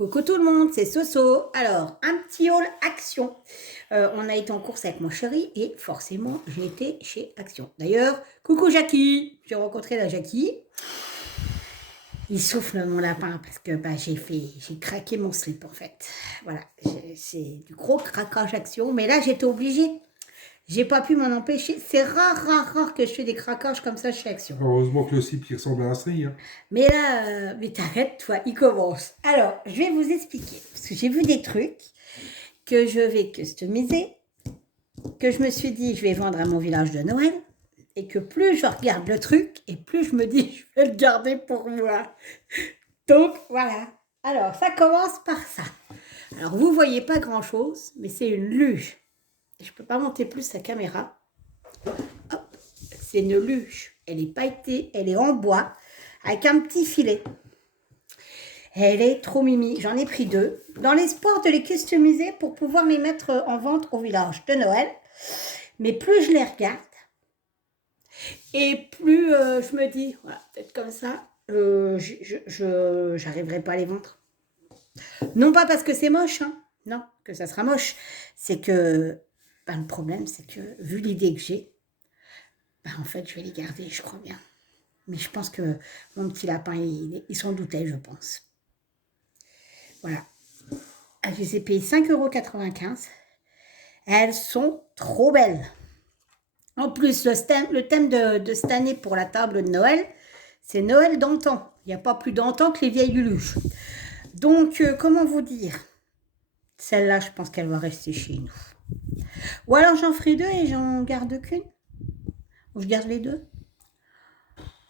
Coucou tout le monde, c'est Soso. Alors, un petit haul Action. On a été en course avec mon chéri et forcément, j'ai été chez Action. D'ailleurs, coucou Jackie. J'ai rencontré la Jackie. Il souffle mon lapin parce que j'ai craqué mon slip en fait. Voilà, c'est du gros craquage Action. Mais là, j'étais obligée. J'ai pas pu m'en empêcher. C'est rare que je fais des craquages comme ça chez Action. Heureusement que le slip il ressemble à un string. Hein. Mais là, mais t'arrêtes, toi, il commence. Alors, je vais vous expliquer. Parce que j'ai vu des trucs que je vais customiser, que je me suis dit, je vais vendre à mon village de Noël. Et que plus je regarde le truc, et plus je me dis, je vais le garder pour moi. Donc, voilà. Alors, ça commence par ça. Alors, vous voyez pas grand-chose, mais c'est une luge. Je ne peux pas monter plus la caméra. Hop, c'est une luge. Elle est pailletée, elle est en bois, avec un petit filet. Elle est trop mimi. J'en ai pris 2, dans l'espoir de les customiser pour pouvoir les mettre en vente au village de Noël. Mais plus je les regarde, et plus je me dis, voilà, peut-être comme ça, je n'arriverai pas à les vendre. Non pas parce que c'est moche, hein. Non, que ça sera moche. C'est que, le problème, c'est que, vu l'idée que j'ai, en fait, je vais les garder, je crois bien. Mais je pense que mon petit lapin, il s'en doutait, je pense. Voilà. Je les ai payées 5,95 €. Elles sont trop belles. En plus, le thème de cette année pour la table de Noël, c'est Noël d'antan. Il n'y a pas plus d'antan que les vieilles luluches. Donc, comment vous dire? Celle-là, je pense qu'elle va rester chez nous. Ou alors j'en ferai 2 et j'en garde qu'une. Ou je garde les 2.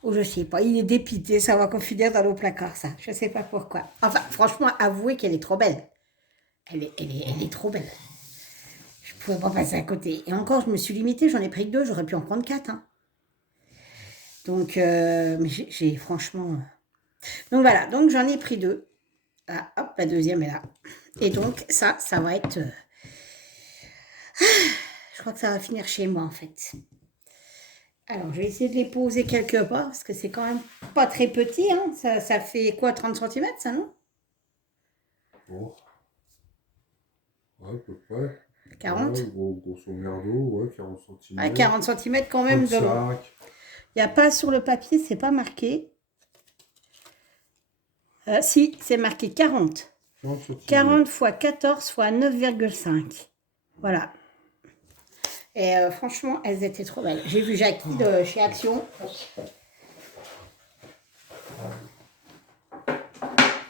Ou je sais pas, il est dépité, ça va confiner dans nos placards, ça. Je sais pas pourquoi. Enfin, franchement, avouez qu'elle est trop belle. Elle est trop belle. Je pouvais pas passer à côté. Et encore, je me suis limitée, j'en ai pris que 2, j'aurais pu en prendre 4. Hein. Donc, mais j'ai franchement... Donc voilà, donc j'en ai pris 2. Ah, hop, la deuxième est là. Et donc, ça va être... Je crois que ça va finir chez moi, en fait. Alors, je vais essayer de les poser quelque part, parce que c'est quand même pas très petit. Hein. Ça fait quoi, 30 cm, ça, non? Bon. Ouais, à peu près. 40? Ouais, grosso merdo, ouais, 40 cm. Ouais, 40 cm quand même de long. Il n'y a pas sur le papier, c'est pas marqué. Si, c'est marqué 40. 40 x 14 x 9,5. Voilà. Et franchement, elles étaient trop belles. J'ai vu Jackie de chez Action.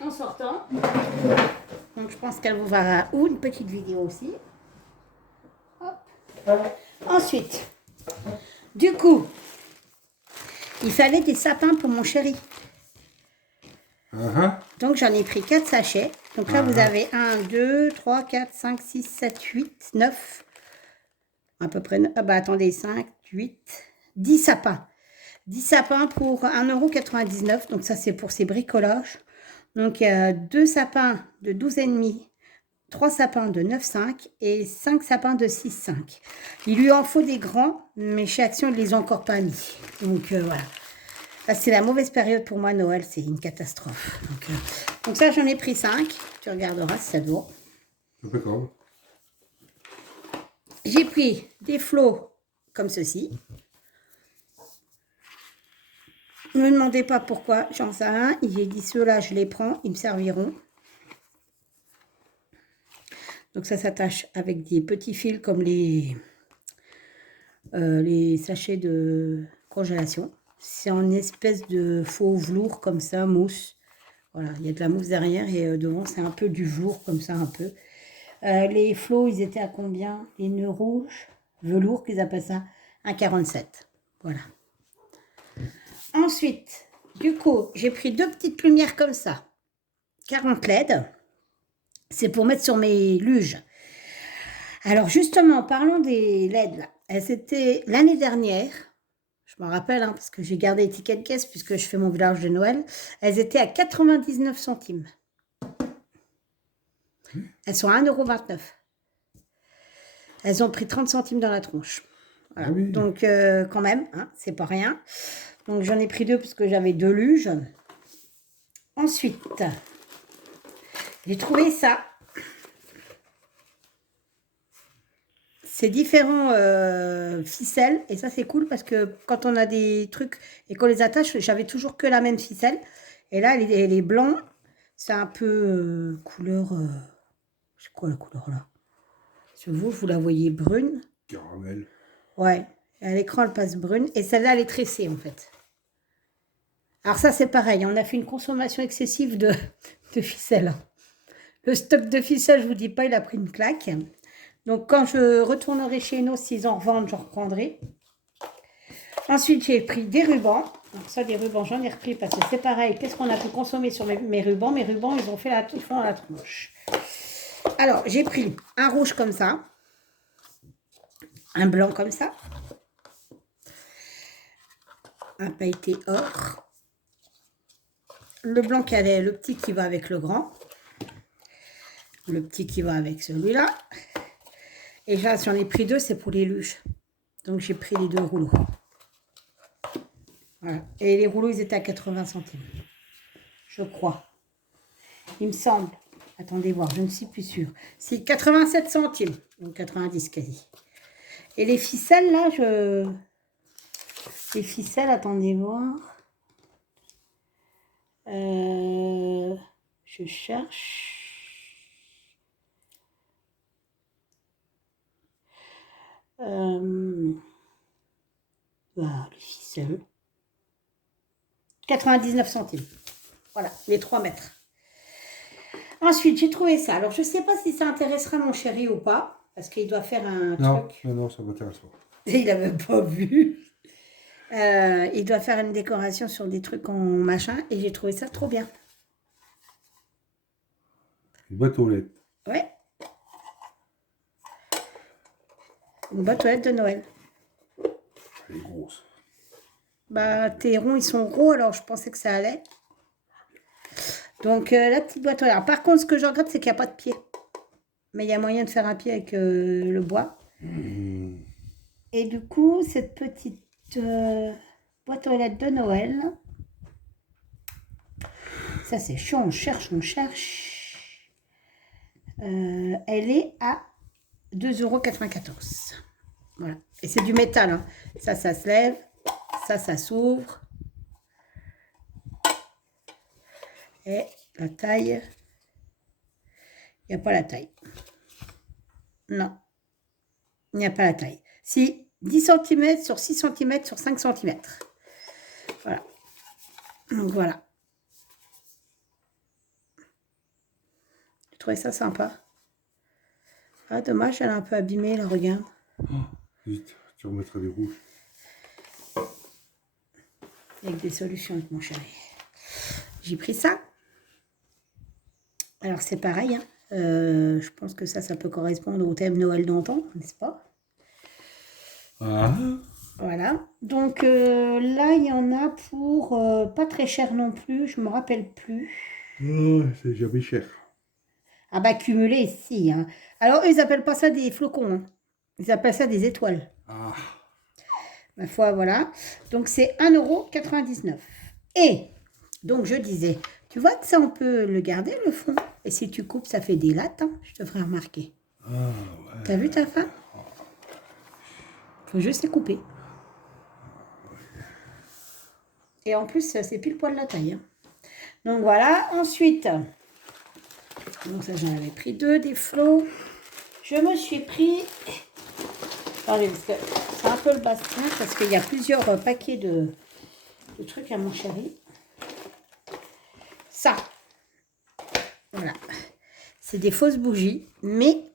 En sortant. Donc je pense qu'elle vous verra une petite vidéo aussi. Hop. Ensuite, du coup, il fallait des sapins pour mon chéri. Donc j'en ai pris 4 sachets. Donc là, vous avez 1, 2, 3, 4, 5, 6, 7, 8, 9. À peu près, attendez, 5, 8, 10 sapins. 10 sapins pour 1,99 €. Donc ça, c'est pour ces bricolages. Donc il y a 2 sapins de 12,5 €, 3 sapins de 9,5 € et 5 sapins de 6,5 €. Il lui en faut des grands, mais chez Action, ils ne les ont encore pas mis. Donc voilà. Là, c'est la mauvaise période pour moi, Noël, c'est une catastrophe. Donc ça, j'en ai pris 5. Tu regarderas si ça doit. D'accord. J'ai pris des flots comme ceci. Ne me demandez pas pourquoi, j'en sais rien. J'ai dit ceux-là, je les prends, ils me serviront. Donc ça s'attache avec des petits fils comme les sachets de congélation. C'est en espèce de faux velours comme ça, mousse. Voilà, il y a de la mousse derrière et devant c'est un peu du velours comme ça un peu. Les flots, ils étaient à combien? Les nœuds rouges, velours qu'ils appellent ça, 1,47. Voilà. Ensuite, du coup, j'ai pris 2 petites lumières comme ça. 40 LED. C'est pour mettre sur mes luges. Alors justement, en parlant des LED, là, elles étaient l'année dernière, je me rappelle, hein, parce que j'ai gardé étiquette caisse puisque je fais mon village de Noël, elles étaient à 99 centimes. Elles sont à 1,29 €. Elles ont pris 30 centimes dans la tronche. Voilà. Oui. Donc quand même, hein, c'est pas rien. Donc j'en ai pris 2 parce que j'avais 2 luges. Ensuite, J'ai trouvé ça. C'est différents ficelles. Et ça, c'est cool parce que quand on a des trucs et qu'on les attache, j'avais toujours que la même ficelle. Et là, elle est blanc. C'est un peu couleur... c'est quoi la couleur là? Sur vous la voyez brune. Caramel. Ouais. Et à l'écran, elle passe brune. Et celle-là, elle est tressée en fait. Alors ça, c'est pareil. On a fait une consommation excessive de ficelles. Le stock de ficelles, je vous dis pas, il a pris une claque. Donc, quand je retournerai chez nous, s'ils en revendent, je reprendrai. Ensuite, j'ai pris des rubans. Donc ça, des rubans, j'en ai repris parce que c'est pareil. Qu'est-ce qu'on a pu consommer sur mes rubans? Mes rubans, ils ont fait ils font la tronche. Alors, j'ai pris un rouge comme ça. Un blanc comme ça. Un pailleté or. Le blanc qui avait le petit qui va avec le grand. Le petit qui va avec celui-là. Et là, j'en ai pris deux, c'est pour les luges. Donc, j'ai pris les deux rouleaux. Voilà. Et les rouleaux, ils étaient à 80 centimes. Je crois. Il me semble. Attendez voir, je ne suis plus sûre. C'est 87 centimes. Donc, 90 quasi. Et les ficelles, là, les ficelles, attendez voir. Je cherche. Voilà, les ficelles. 99 centimes. Voilà, les 3 mètres. Ensuite, j'ai trouvé ça. Alors, je ne sais pas si ça intéressera mon chéri ou pas. Parce qu'il doit faire un truc. Non, ça m'intéresse pas. Il n'a même pas vu. Il doit faire une décoration sur des trucs en machin. Et j'ai trouvé ça trop bien. Une boîte aux lettres. Ouais. Une boîte aux lettres de Noël. Elle est grosse. Bah, tes ronds, ils sont gros, alors je pensais que ça allait. Donc, la petite boîte aux lettres. Par contre, ce que je regrette, c'est qu'il n'y a pas de pied. Mais il y a moyen de faire un pied avec le bois. Et du coup, cette petite boîte aux lettres de Noël, ça c'est chaud, on cherche. Elle est à 2,94 €. Voilà. Et c'est du métal. Hein. Ça se lève. Ça s'ouvre. Et la taille, il n'y a pas la taille. Non, il n'y a pas la taille. Si, 10 cm sur 6 cm sur 5 cm. Voilà. Donc voilà. J'ai trouvé ça sympa. Ah, dommage, elle est un peu abîmée, là, regarde. Oh, vite, tu remettras des rouges. Avec des solutions, avec mon chéri. J'ai pris ça. Alors, c'est pareil. Hein. Je pense que ça peut correspondre au thème Noël d'antan, n'est-ce pas? Ah. Voilà. Donc, là, il y en a pour pas très cher non plus. Je ne me rappelle plus. Oh, c'est jamais cher. Ah bah, cumulé, si. Hein. Alors, eux, ils n'appellent pas ça des flocons. Hein. Ils appellent ça des étoiles. Ah. Ma foi, voilà. Donc, c'est 1,99 €. Et, donc, je disais, tu vois que ça, on peut le garder, le fond. Et si tu coupes, ça fait des lattes. Hein, je te ferai remarquer. Ah, ouais. T'as vu ta fin? Faut juste les couper. Et en plus, c'est pile poil la taille. Hein. Donc, voilà. Ensuite, donc ça, j'en avais pris 2, des flots. Je me suis pris... Attendez, parce que c'est un peu le bastin, parce qu'il y a plusieurs paquets de trucs à mon chéri. Ça. Voilà. C'est des fausses bougies, mais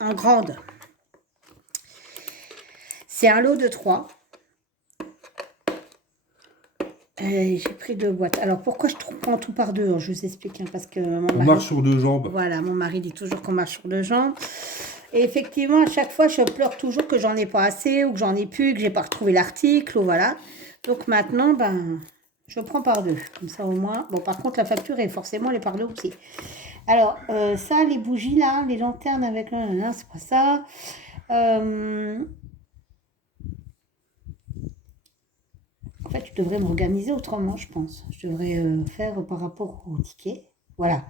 en grande. C'est un lot de 3. J'ai pris 2 boîtes. Alors, pourquoi je prends tout par 2? Je vous explique, hein, parce que mon On mari... marche sur 2 jambes. Voilà, mon mari dit toujours qu'on marche sur 2 jambes. Et effectivement, à chaque fois, je pleure toujours que j'en ai pas assez, ou que j'en ai plus, que j'ai pas retrouvé l'article, ou voilà. Donc maintenant, ben, je prends par 2. Comme ça, au moins... Bon, par contre, la facture, est forcément, elle est par 2 aussi. Alors, ça, les bougies, là, les lanternes avec... c'est pas ça. En fait, je devrais m'organiser autrement, je pense. Je devrais faire par rapport au ticket. Voilà.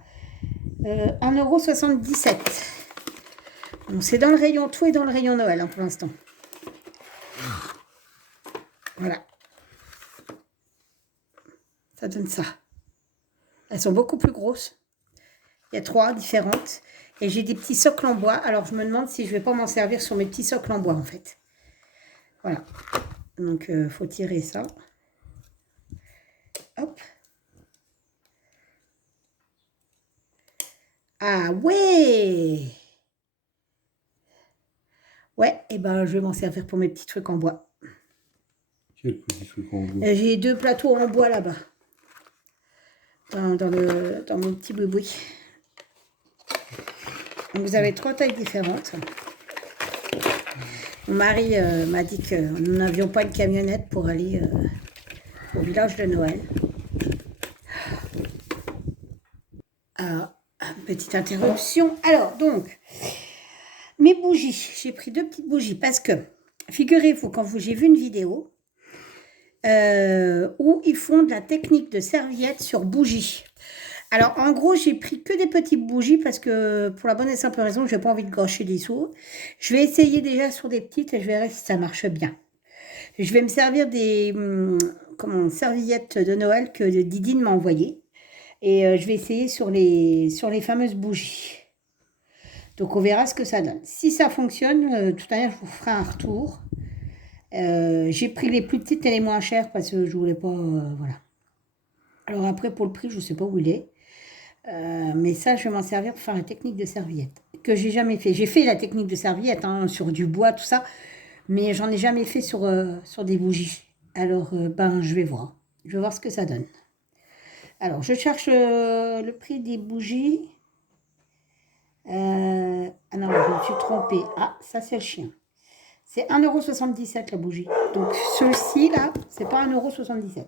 1,77 €. Bon, c'est dans le rayon tout et dans le rayon Noël hein, pour l'instant. Voilà. Ça donne ça. Elles sont beaucoup plus grosses. Il y a 3 différentes. Et j'ai des petits socles en bois. Alors, je me demande si je ne vais pas m'en servir sur mes petits socles en bois, en fait. Voilà. Donc, il faut tirer ça. Hop. Ah ouais! Ouais, et ben, je vais m'en servir pour mes petits trucs en bois. Quel petit truc en bois. J'ai 2 plateaux en bois là-bas. Dans mon petit boui-boui. Donc, vous avez 3 tailles différentes. Mon mari m'a dit que nous n'avions pas une camionnette pour aller au village de Noël. Alors, petite interruption. Alors, donc, mes bougies. J'ai pris 2 petites bougies parce que, figurez-vous, quand j'ai vu une vidéo où ils font de la technique de serviette sur bougie. Alors, en gros, j'ai pris que des petites bougies parce que, pour la bonne et simple raison, je n'ai pas envie de gâcher des sous. Je vais essayer déjà sur des petites et je verrai si ça marche bien. Je vais me servir des serviettes de Noël que Didine m'a envoyées. Et je vais essayer sur les fameuses bougies. Donc, on verra ce que ça donne. Si ça fonctionne, tout à l'heure, je vous ferai un retour. J'ai pris les plus petites et les moins chères parce que je voulais pas... voilà. Alors après, pour le prix, je ne sais pas où il est. Mais ça, je vais m'en servir pour faire la technique de serviette. Que j'ai jamais fait. J'ai fait la technique de serviette hein, sur du bois, tout ça. Mais j'en ai jamais fait sur des bougies. Alors, je vais voir. Je vais voir ce que ça donne. Alors, je cherche le prix des bougies. Ah non, je me suis trompée. Ah, ça, c'est le chien. C'est 1,77 € la bougie. Donc, ceci là, c'est pas 1,77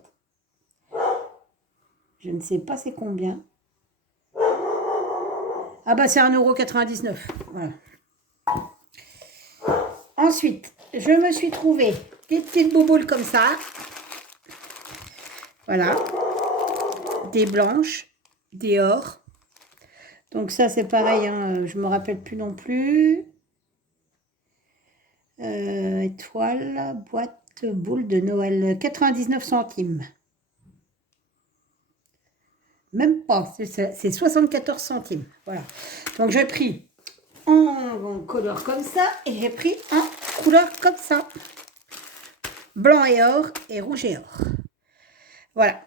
€. Je ne sais pas c'est combien. Ah bah, c'est 1,99 €. Voilà. Ensuite, je me suis trouvé des petites bouboules comme ça. Voilà. Des blanches, des or. Donc ça, c'est pareil, hein, je ne me rappelle plus non plus. Étoile, boîte, boule de Noël, 99 centimes. Même pas, c'est 74 centimes. Voilà. Donc j'ai pris en couleur comme ça et j'ai pris en couleur comme ça. Blanc et or et rouge et or. Voilà.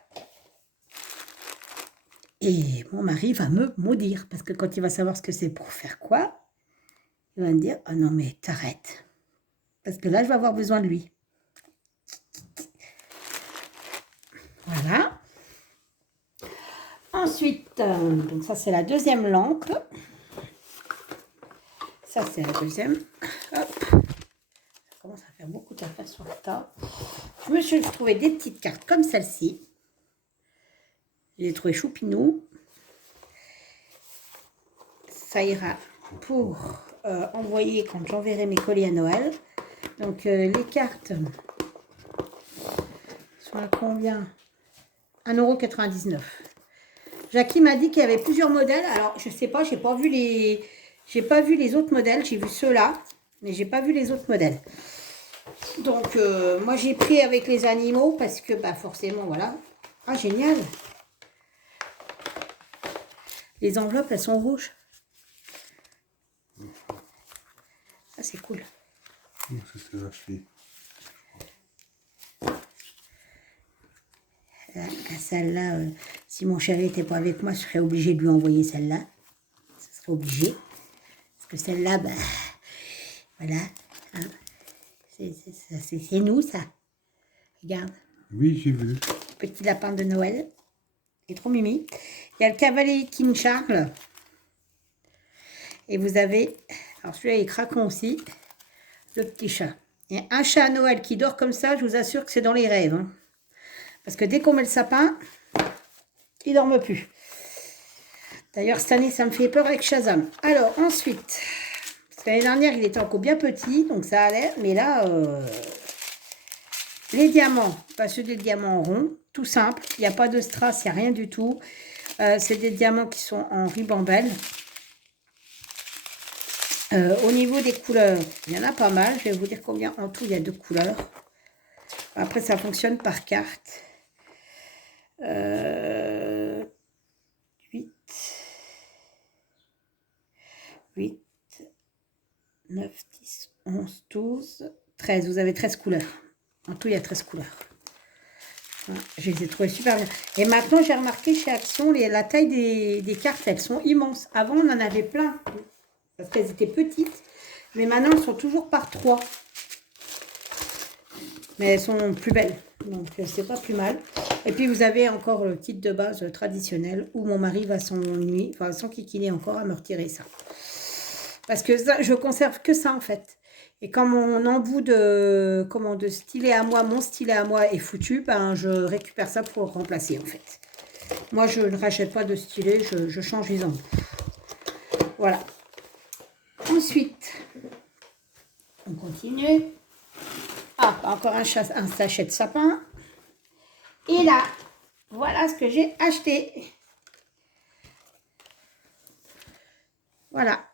Et mon mari va me maudire parce que quand il va savoir ce que c'est pour faire quoi, il va me dire « Oh non mais t'arrêtes ». Parce que là, je vais avoir besoin de lui. Voilà. Ensuite, donc ça, c'est la deuxième lampe. Ça, c'est la deuxième. Hop. Ça commence à faire beaucoup d'affaires sur le tas. Je me suis trouvé des petites cartes comme celle-ci. Je les ai trouvées choupinou. Ça ira pour envoyer quand j'enverrai mes colis à Noël. Donc, les cartes sont à combien? 1,99 €. Jackie m'a dit qu'il y avait plusieurs modèles. Alors, je ne sais pas, j'ai pas vu les autres modèles. J'ai vu ceux-là, mais j'ai pas vu les autres modèles. Donc, moi, j'ai pris avec les animaux parce que, bah, forcément, voilà. Ah, génial! Les enveloppes, elles sont rouges. Ah, c'est cool. C'est ce que j'ai acheté. Celle-là, si mon chéri n'était pas avec moi, je serais obligée de lui envoyer celle-là. Ça serait obligé. Parce que celle-là, bah, voilà. Hein. C'est nous, ça. Regarde. Oui, j'ai vu. Petit lapin de Noël. Il est trop mimi. Il y a le cavalier King Charles. Et vous avez, alors celui-là, il est craquant aussi. Le petit chat. Et un chat à Noël qui dort comme ça, je vous assure que c'est dans les rêves. Hein. Parce que dès qu'on met le sapin, il ne dorme plus. D'ailleurs, cette année, ça me fait peur avec Shazam. Alors, ensuite, parce que l'année dernière, il était encore bien petit, donc ça allait. Mais là, les diamants, pas ceux des diamants ronds, tout simple. Il n'y a pas de strass, il n'y a rien du tout. C'est des diamants qui sont en ribambelle. Au niveau des couleurs, il y en a pas mal. Je vais vous dire combien en tout il y a de couleurs. Après, ça fonctionne par carte. 8, 9, 10, 11, 12, 13. Vous avez 13 couleurs. En tout, il y a 13 couleurs. Voilà, je les ai trouvées super bien. Et maintenant, j'ai remarqué chez Action, la taille des cartes, elles sont immenses. Avant, on en avait plein. Parce qu'elles étaient petites. Mais maintenant, elles sont toujours par 3. Mais elles sont plus belles. Donc, c'est pas plus mal. Et puis, vous avez encore le kit de base traditionnel où mon mari va s'enquiquiner encore à me retirer ça. Parce que ça, je conserve que ça, en fait. Et quand mon embout de stylet à moi, mon stylet à moi est foutu, ben, je récupère ça pour le remplacer, en fait. Moi, je ne rachète pas de stylet, je change les embouts. Voilà. Ensuite, on continue. Ah, encore un sachet de sapin. Et là, voilà ce que j'ai acheté. Voilà.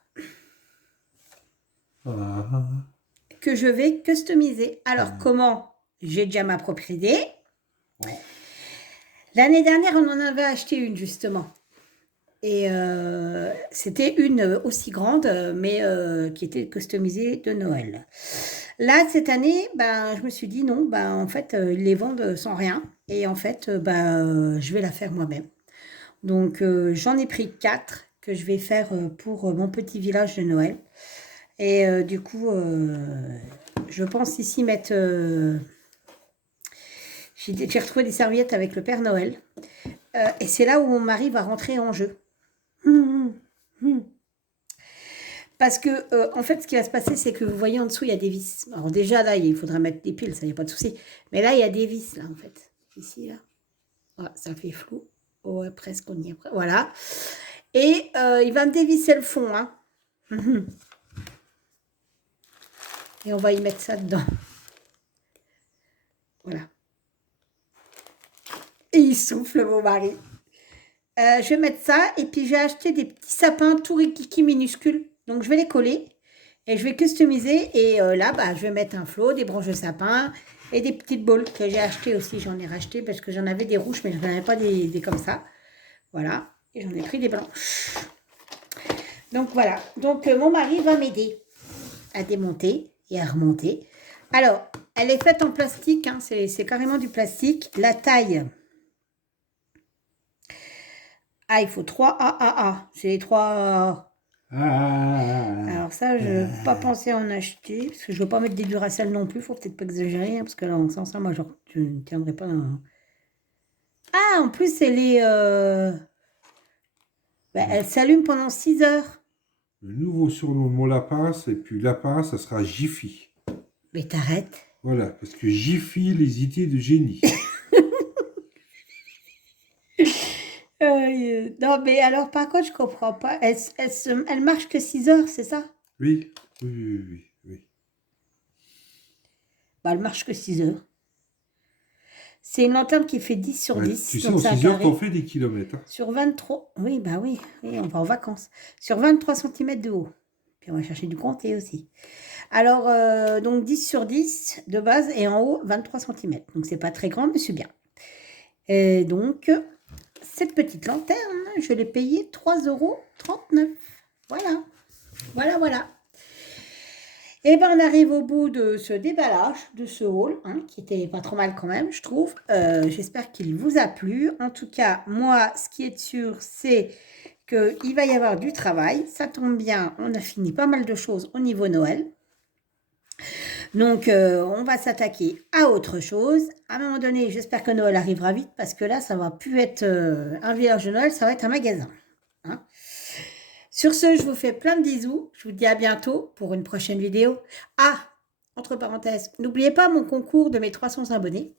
Que je vais customiser. Alors, comment? J'ai déjà ma propriété. L'année dernière, on en avait acheté une, justement. Et c'était une aussi grande, mais qui était customisée de Noël. Là, cette année, ben, je me suis dit non, ben, en fait, ils les vendent sans rien. Et en fait, ben, je vais la faire moi-même. Donc, j'en ai pris 4 que je vais faire pour mon petit village de Noël. Et du coup, je pense ici mettre... j'ai retrouvé des serviettes avec le Père Noël. Et c'est là où mon mari va rentrer en jeu. Parce que, en fait, ce qui va se passer, c'est que vous voyez en dessous, il y a des vis. Alors déjà, là, il faudra mettre des piles, ça, il n'y a pas de souci. Mais là, il y a des vis, là, en fait. Ici, là. Voilà, ça fait flou. Ouais, presque, on y est. Voilà. Et il va me dévisser le fond, hein. Et on va y mettre ça dedans. Voilà. Et il souffle, mon mari. Je vais mettre ça. Et puis, j'ai acheté des petits sapins tout rikiki minuscules. Donc, je vais les coller. Et je vais customiser. Et là, bah, je vais mettre un flot, des branches de sapin et des petites boules que j'ai achetées aussi. J'en ai racheté parce que j'en avais des rouges, mais je n'en avais pas des comme ça. Voilà. Et j'en ai pris des blanches. Donc, voilà. Donc, mon mari va m'aider à démonter et à remonter. Alors, elle est faite en plastique. Hein, c'est carrément du plastique. La taille... Ah, il faut 3 AAA. C'est les 3... Alors ça, je n'ai pas pensé en acheter, parce que je ne veux pas mettre des Duracell non plus, il faut peut-être pas exagérer, hein, parce que là, sans ça, moi, genre, je ne tiendrai pas dans... Ah, en plus, elle est... elle s'allume pendant 6 heures. Le nouveau surnom de mon lapin, et puis lapin, ça sera Jiffy. Mais t'arrêtes. Voilà, parce que Jiffy, les idées de génie. Non, mais alors, par contre, je comprends pas. Elle marche que 6 heures, c'est ça? Oui. Bah, elle marche que 6 heures. C'est une lanterne qui fait 10 sur 10. Tu sais, en 6 heures, t'en fais des kilomètres. Hein. Sur 23... Oui, bah oui, on va en vacances. Sur 23 cm de haut. Puis on va chercher du comté aussi. Alors, donc 10 sur 10 de base et en haut 23 cm. Donc, c'est pas très grand, mais c'est bien. Et donc, cette petite lanterne, je l'ai payée 3,39 €. Voilà. Voilà. Et bien, on arrive au bout de ce déballage, de ce haul, hein, qui était pas trop mal quand même, je trouve. J'espère qu'il vous a plu. En tout cas, moi, ce qui est sûr, c'est qu'il va y avoir du travail. Ça tombe bien, on a fini pas mal de choses au niveau Noël. Donc, on va s'attaquer à autre chose. À un moment donné, j'espère que Noël arrivera vite, parce que là, ça va plus être un village de Noël, ça va être un magasin. Hein. Sur ce, je vous fais plein de bisous. Je vous dis à bientôt pour une prochaine vidéo. Ah, entre parenthèses, n'oubliez pas mon concours de mes 300 abonnés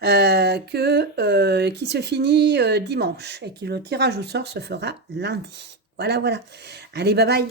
qui se finit dimanche et que le tirage au sort se fera lundi. Voilà. Allez, bye bye.